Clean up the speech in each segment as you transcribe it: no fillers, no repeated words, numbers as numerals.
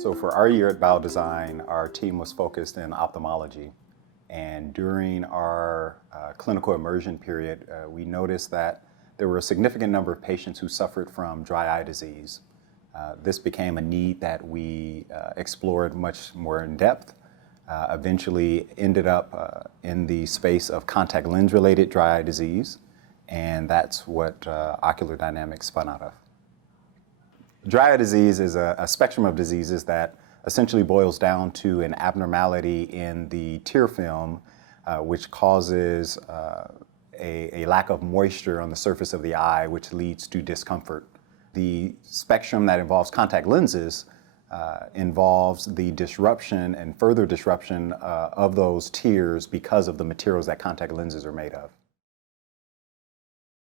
So for our year at Biodesign, our team was focused in ophthalmology. And during our clinical immersion period, we noticed that there were a significant number of patients who suffered from dry eye disease. This became a need that we explored much more in depth. Eventually ended up in the space of contact lens related dry eye disease, and that's what Ocular Dynamics spun out of. Dry eye disease is a spectrum of diseases that essentially boils down to an abnormality in the tear film, which causes a lack of moisture on the surface of the eye, which leads to discomfort. The spectrum that involves contact lenses involves the disruption and further disruption of those tears because of the materials that contact lenses are made of.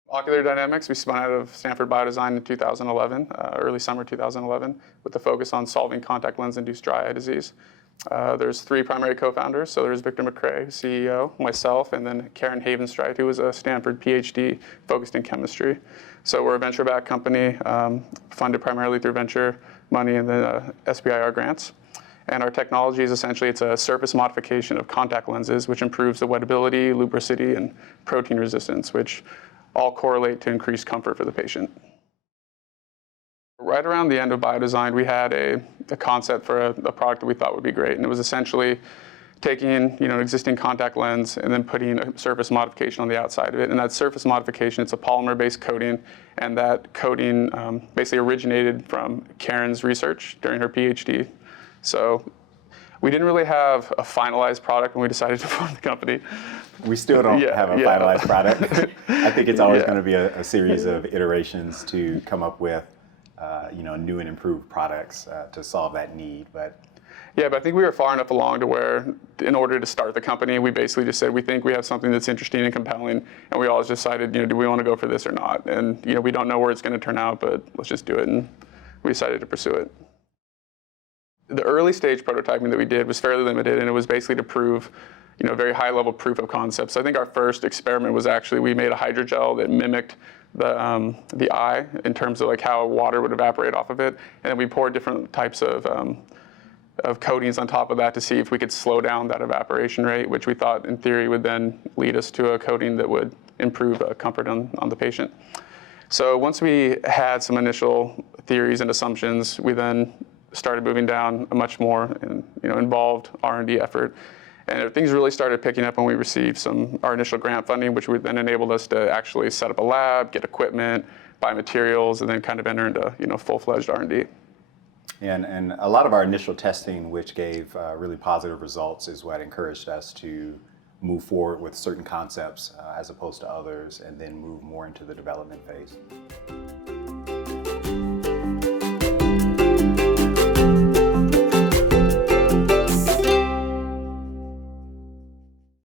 Ocular Dynamics, we spun out of Stanford Biodesign in 2011, early summer 2011, with the focus on solving contact lens-induced dry eye disease. There's three primary co-founders. So there's Victor McCray, CEO, myself, and then Karen Havenstreit, who was a Stanford PhD focused in chemistry. So we're a venture-backed company, funded primarily through venture money and then SBIR grants. And our technology is essentially, it's a surface modification of contact lenses, which improves the wettability, lubricity, and protein resistance, which all correlate to increased comfort for the patient. Right around the end of Biodesign, we had a concept for a product that we thought would be great, and it was essentially taking an existing contact lens and then putting a surface modification on the outside of it. And that surface modification, it's a polymer-based coating, and that coating basically originated from Karen's research during her PhD. So we didn't really have a finalized product when we decided to form the company. We still don't have a finalized product. I think it's always going to be a series of iterations to come up with new and improved products to solve that need. But I think we were far enough along to where, in order to start the company, we basically just said, we think we have something that's interesting and compelling, and we always decided, do we want to go for this or not? And we don't know where it's going to turn out, but let's just do it, and we decided to pursue it. The early stage prototyping that we did was fairly limited, and it was basically to prove, very high level proof of concept. So I think our first experiment was actually, we made a hydrogel that mimicked the eye in terms of how water would evaporate off of it, and then we poured different types of coatings on top of that to see if we could slow down that evaporation rate, which we thought in theory would then lead us to a coating that would improve comfort on the patient. So once we had some initial theories and assumptions, we then started moving down a much more involved R&D effort. And things really started picking up when we received our initial grant funding, which would then enabled us to actually set up a lab, get equipment, buy materials, and then kind of enter into full-fledged R&D. And a lot of our initial testing, which gave really positive results, is what encouraged us to move forward with certain concepts as opposed to others, and then move more into the development phase.